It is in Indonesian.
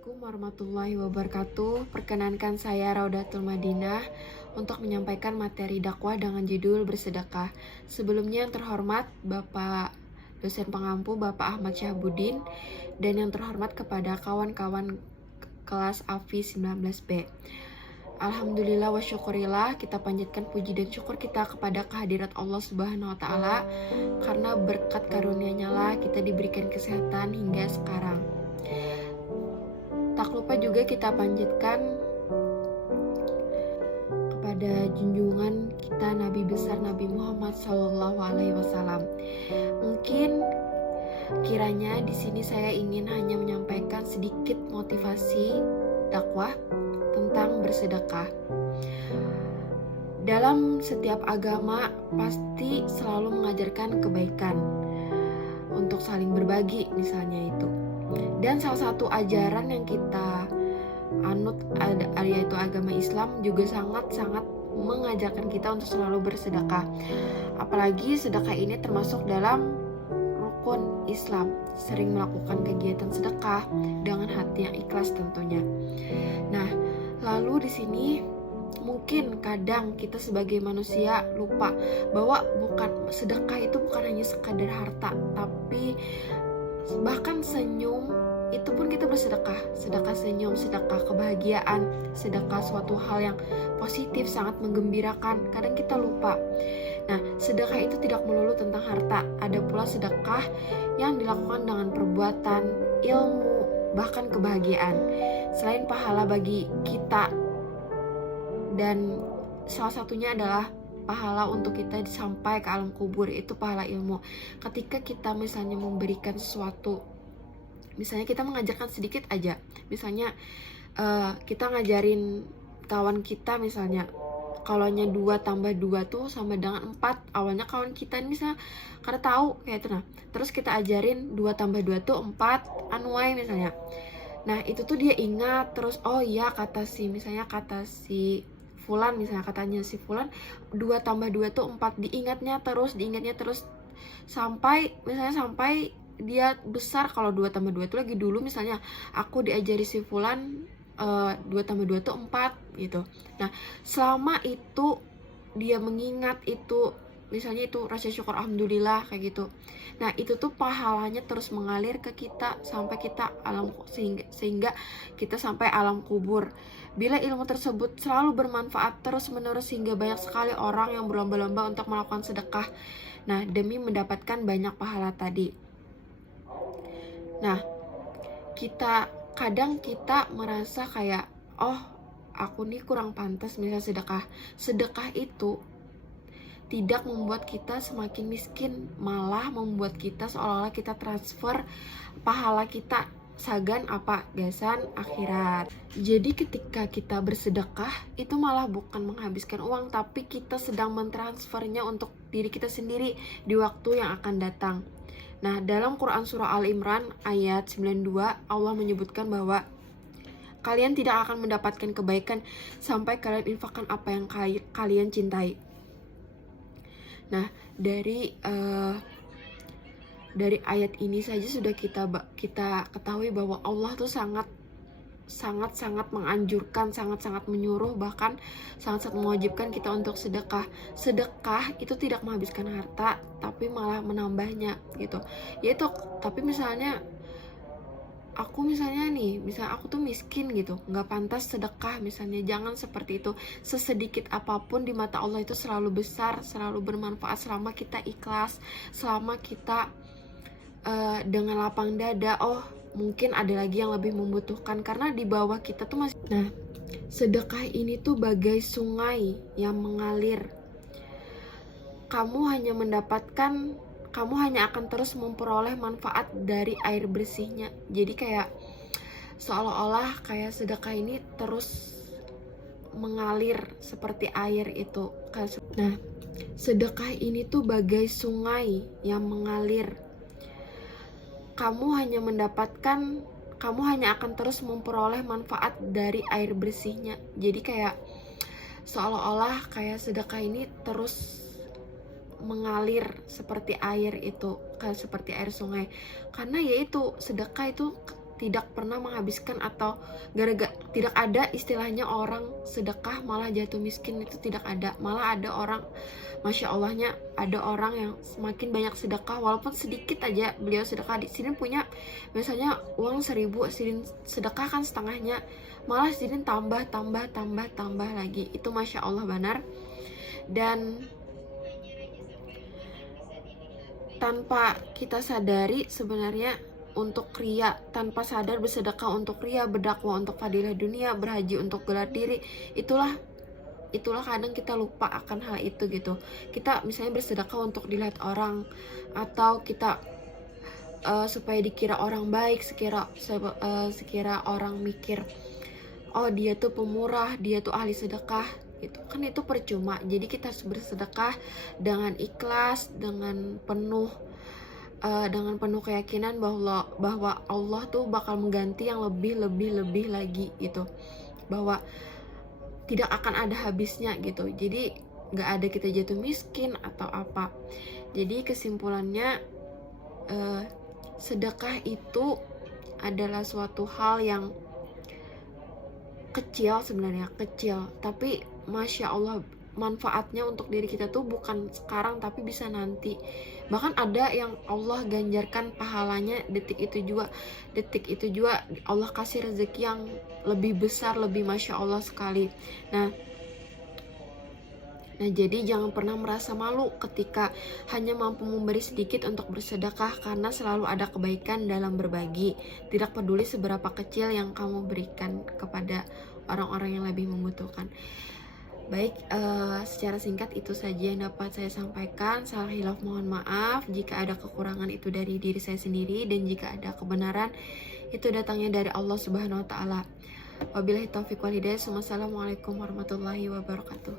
Assalamualaikum warahmatullahi wabarakatuh. Perkenankan saya Raudatul Madinah untuk menyampaikan materi dakwah dengan judul bersedekah. Sebelumnya yang terhormat Bapak dosen pengampu Bapak Ahmad Syahbudin dan yang terhormat kepada kawan-kawan kelas AFI 19B. Alhamdulillah wa syukurillah, kita panjatkan puji dan syukur kita kepada kehadirat Allah Subhanahu wa taala karena berkat karunia-Nya lah kita diberikan kesehatan hingga sekarang. Tak lupa juga kita panjatkan kepada junjungan kita Nabi besar Nabi Muhammad SAW. Mungkin kiranya di sini saya ingin hanya menyampaikan sedikit motivasi dakwah tentang bersedekah. Dalam setiap agama pasti selalu mengajarkan kebaikan untuk saling berbagi misalnya itu. Dan salah satu ajaran yang kita anut yaitu agama Islam juga sangat-sangat mengajarkan kita untuk selalu bersedekah. Apalagi sedekah ini termasuk dalam rukun Islam, sering melakukan kegiatan sedekah dengan hati yang ikhlas tentunya. Nah, lalu di sini mungkin kadang kita sebagai manusia lupa bahwa sedekah itu bukan hanya sekadar harta, tapi bahkan senyum itu pun kita bersedekah. Sedekah senyum, sedekah kebahagiaan, sedekah suatu hal yang positif, sangat menggembirakan. Kadang kita lupa. Nah, sedekah itu tidak melulu tentang harta. Ada pula sedekah yang dilakukan dengan perbuatan, ilmu, bahkan kebahagiaan. Selain pahala bagi kita, dan salah satunya adalah pahala untuk kita sampai ke alam kubur, itu pahala ilmu. Ketika kita misalnya memberikan sesuatu, misalnya kita mengajarkan sedikit aja, misalnya kita ngajarin kawan kita misalnya, kalaunya 2 tambah 2 tuh sama dengan 4. Awalnya kawan kita ini misalnya karena tahu kayak itu, nah terus kita ajarin 2 tambah 2 tuh 4 anuai misalnya. Nah itu tuh dia ingat terus, oh iya kata si Fulan, misalnya katanya si Fulan 2 tambah 2 tuh 4, diingatnya terus sampai dia besar. Kalau 2 tambah 2 itu lagi dulu misalnya aku diajari si Fulan 2 tambah 2 tuh 4 gitu. Nah selama itu dia mengingat itu, misalnya itu rasa syukur alhamdulillah kayak gitu. Nah itu tuh pahalanya terus mengalir ke kita sampai kita sehingga kita sampai alam kubur. Bila ilmu tersebut selalu bermanfaat terus menerus sehingga banyak sekali orang yang berlomba-lomba untuk melakukan sedekah, nah demi mendapatkan banyak pahala tadi. Nah kadang kita merasa kayak, oh aku nih kurang pantas misalnya sedekah itu tidak membuat kita semakin miskin, malah membuat kita seolah-olah kita transfer pahala kita sagan gasan akhirat. Jadi ketika kita bersedekah itu malah bukan menghabiskan uang, tapi kita sedang mentransfernya untuk diri kita sendiri di waktu yang akan datang. Nah, dalam Quran surah Al-Imran ayat 92 Allah menyebutkan bahwa kalian tidak akan mendapatkan kebaikan sampai kalian infakkan apa yang kalian cintai. Nah, dari ayat ini saja sudah kita ketahui bahwa Allah tuh sangat menganjurkan, sangat menyuruh, bahkan sangat mewajibkan kita untuk sedekah. Sedekah itu tidak menghabiskan harta, tapi malah menambahnya gitu. Tapi misalnya aku aku tuh miskin gitu, nggak pantas sedekah misalnya, jangan seperti itu. Sesedikit apapun di mata Allah itu selalu besar, selalu bermanfaat selama kita ikhlas, selama kita dengan lapang dada. Oh mungkin ada lagi yang lebih membutuhkan, karena di bawah kita tuh masih. Nah sedekah ini tuh bagai sungai yang mengalir. Kamu hanya akan terus memperoleh manfaat dari air bersihnya. Jadi kayak seolah-olah kayak sedekah ini terus mengalir seperti air itu. Nah sedekah ini tuh bagai sungai yang mengalir. Kamu hanya akan terus memperoleh manfaat dari air bersihnya. Jadi kayak seolah-olah kayak sedekah ini terus mengalir seperti air itu, seperti air sungai. Karena yaitu sedekah itu tidak pernah menghabiskan, atau gara-gara tidak ada istilahnya orang sedekah malah jatuh miskin, itu tidak ada. Malah ada orang, masya Allahnya, ada orang yang semakin banyak sedekah walaupun sedikit aja beliau sedekah. Di sini punya misalnya uang 1.000, Sidin sedekahkan setengahnya, malah Sidin tambah lagi. Itu masya Allah benar. Dan tanpa kita sadari sebenarnya, untuk ria, tanpa sadar bersedekah untuk ria, berdakwah untuk fadilah dunia, berhaji untuk gelar diri, itulah kadang kita lupa akan hal itu gitu. Kita misalnya bersedekah untuk dilihat orang, atau kita supaya dikira orang baik, sekira orang mikir, oh dia tuh pemurah, dia tuh ahli sedekah gitu kan, itu percuma. Jadi kita harus bersedekah dengan ikhlas, dengan penuh keyakinan bahwa Allah tuh bakal mengganti yang lebih lagi gitu, bahwa tidak akan ada habisnya gitu. Jadi nggak ada kita jatuh miskin atau apa. Jadi kesimpulannya, sedekah itu adalah suatu hal yang kecil, sebenarnya kecil, tapi masya Allah manfaatnya untuk diri kita tuh bukan sekarang tapi bisa nanti. Bahkan ada yang Allah ganjarkan pahalanya detik itu juga Allah kasih rezeki yang lebih besar, lebih masya Allah sekali. Nah jadi jangan pernah merasa malu ketika hanya mampu memberi sedikit untuk bersedekah, karena selalu ada kebaikan dalam berbagi. Tidak peduli seberapa kecil yang kamu berikan kepada orang-orang yang lebih membutuhkan. Baik, secara singkat itu saja yang dapat saya sampaikan. Salah hilaf mohon maaf. Jika ada kekurangan itu dari diri saya sendiri, dan jika ada kebenaran itu datangnya dari Allah Subhanahu wa taala. Wabillahi taufiq wal hidayah. Wassalamualaikum warahmatullahi wabarakatuh.